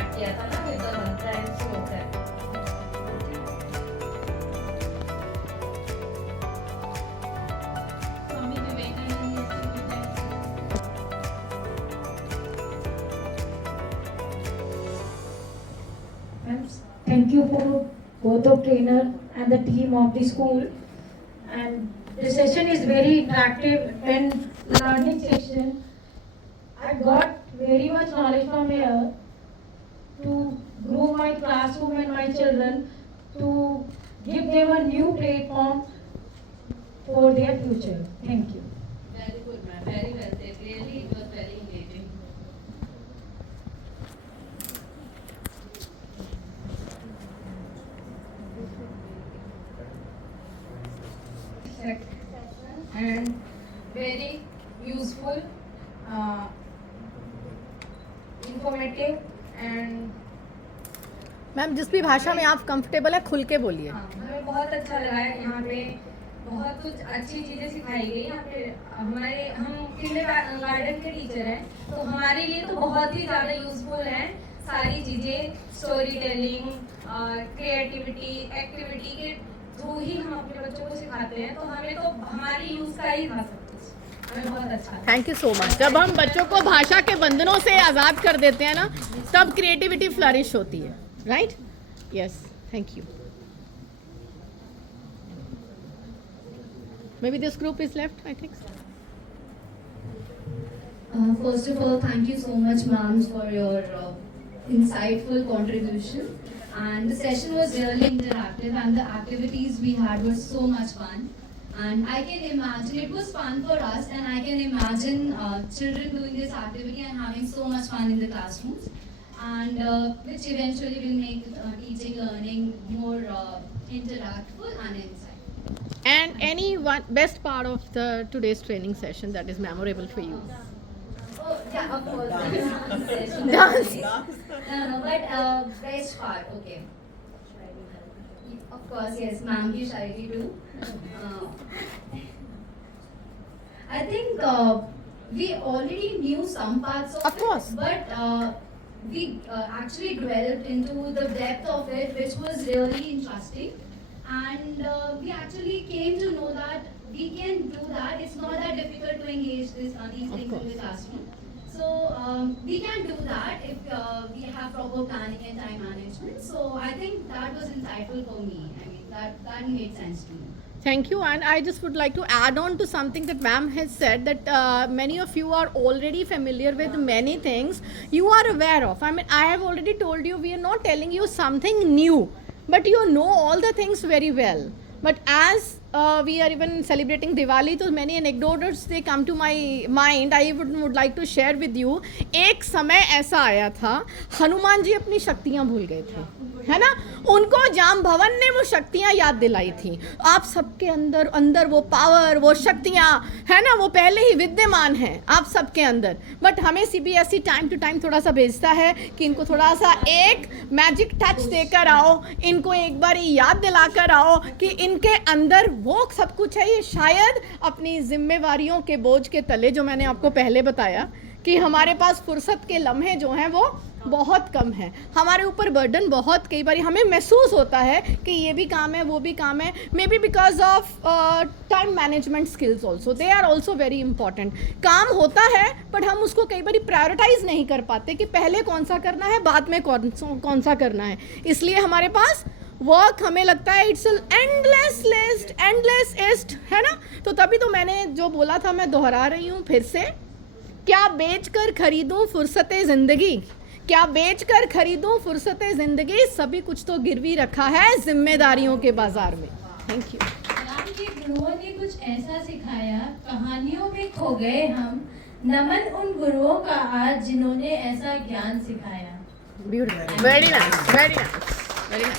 Start किया था ना विद द मंत्र एंड श्लोक है। Swami Vivekananda Thank you for both the trainer and the team of the school. And the session is very interactive and learning session. I got very much knowledge from here to grow my classroom and my children, to give them a new platform for their future. Thank you. Very good, ma'am. Very well said. Really, it was very engaging. And very useful, informative and ma'am जिस भी भाषा में आप comfortable है खुल के बोलिए। हमें बहुत अच्छा लगा है। यहाँ पे बहुत कुछ अच्छी चीज़ें सिखाई गई। यहाँ पे हम किंडरगार्टन के टीचर हैं, तो हमारे लिए तो बहुत ही ज़्यादा यूजफुल है सारी चीज़ें। स्टोरी टेलिंग, क्रिएटिविटी, एक्टिविटी के थ्रू ही हम अपने बच्चों को सिखाते हैं, तो हमें तो हमारी यूज़ का ही था सब कुछ। हमें बहुत अच्छा लगा। Thank you so much. जब हम बच्चों को भाषा के बंधनों से आज़ाद कर देते हैं ना, तब क्रिएटिविटी फ्लरिश होती है, right? Yes, thank you. Maybe this group is left, I think. First of all, thank you so much, ma'am, for your insightful contribution. And the session was really interactive, and the activities we had were so much fun. And I can imagine it was fun for us, and I can imagine children doing this activity and having so much fun in the classrooms, and which eventually will make teaching learning more interactful and insightful. And any one best part of the today's training session that is memorable for you? Oh, yeah, of course. Session. Dance. No, but best part, okay. Of course, yes, ma'am ki shairi too. I think we already knew some parts of course. it, but we actually dwelled into the depth of it, which was really interesting. And we actually came to know that we can do that. It's not that difficult to engage these things in the classroom. So we can do that if we have proper planning and time management. So I think that was insightful for me. I mean, that made sense to me. Thank you. And I just would like to add on to something that ma'am has said, that many of you are already familiar with many things you are aware of. I mean, I have already told you, we are not telling you something new, but you know all the things very well. But as we are even celebrating Diwali, so many anecdotes they come to my mind. I would like to share with you. एक समय ऐसा आया था, हनुमान जी अपनी शक्तियाँ भूल गए थे, है ना? उनको जामभवन ने वो शक्तियाँ याद दिलाई थी। आप सबके अंदर वो पावर, वो शक्तियाँ, है ना, वो पहले ही विद्यमान हैं आप सबके अंदर। बट हमें CBSE टाइम टू टाइम थोड़ा सा भेजता है कि इनको थोड़ा सा एक मैजिक टच देकर आओ, इनको एक बार याद दिला कर आओ कि इनके अंदर वो सब कुछ है। ये शायद अपनी जिम्मेवारियों के बोझ के तले, जो मैंने आपको पहले बताया कि हमारे पास फुर्सत के लम्हे जो हैं वो बहुत कम है, हमारे ऊपर बर्डन बहुत, कई बार हमें महसूस होता है कि ये भी काम है, वो भी काम है। May be because of time management skills also, they are also very important. काम होता है बट हम उसको कई बार प्रायोरिटाइज नहीं कर पाते कि पहले कौन सा करना है, बाद में कौन सा करना है। इसलिए हमारे पास वर्क, हमें लगता है इट्स एंडलेस लिस्ट, है ना? तो तभी तो मैंने जो बोला था मैं दोहरा रही हूँ फिर से, क्या बेचकर खरीदूं फुर्सते ज़िंदगी, क्या बेचकर खरीदूं फुर्सते ज़िंदगी, सभी कुछ तो गिरवी रखा है जिम्मेदारियों के बाजार में। Thank you. राम के गुरुओं ने कुछ ऐसा सिखाया, कहानियों में खो गए हम, नमन उन गुरुओं का आज जिन्होंने ऐसा ज्ञान सिखाया। Beautiful, very nice, very nice, very nice.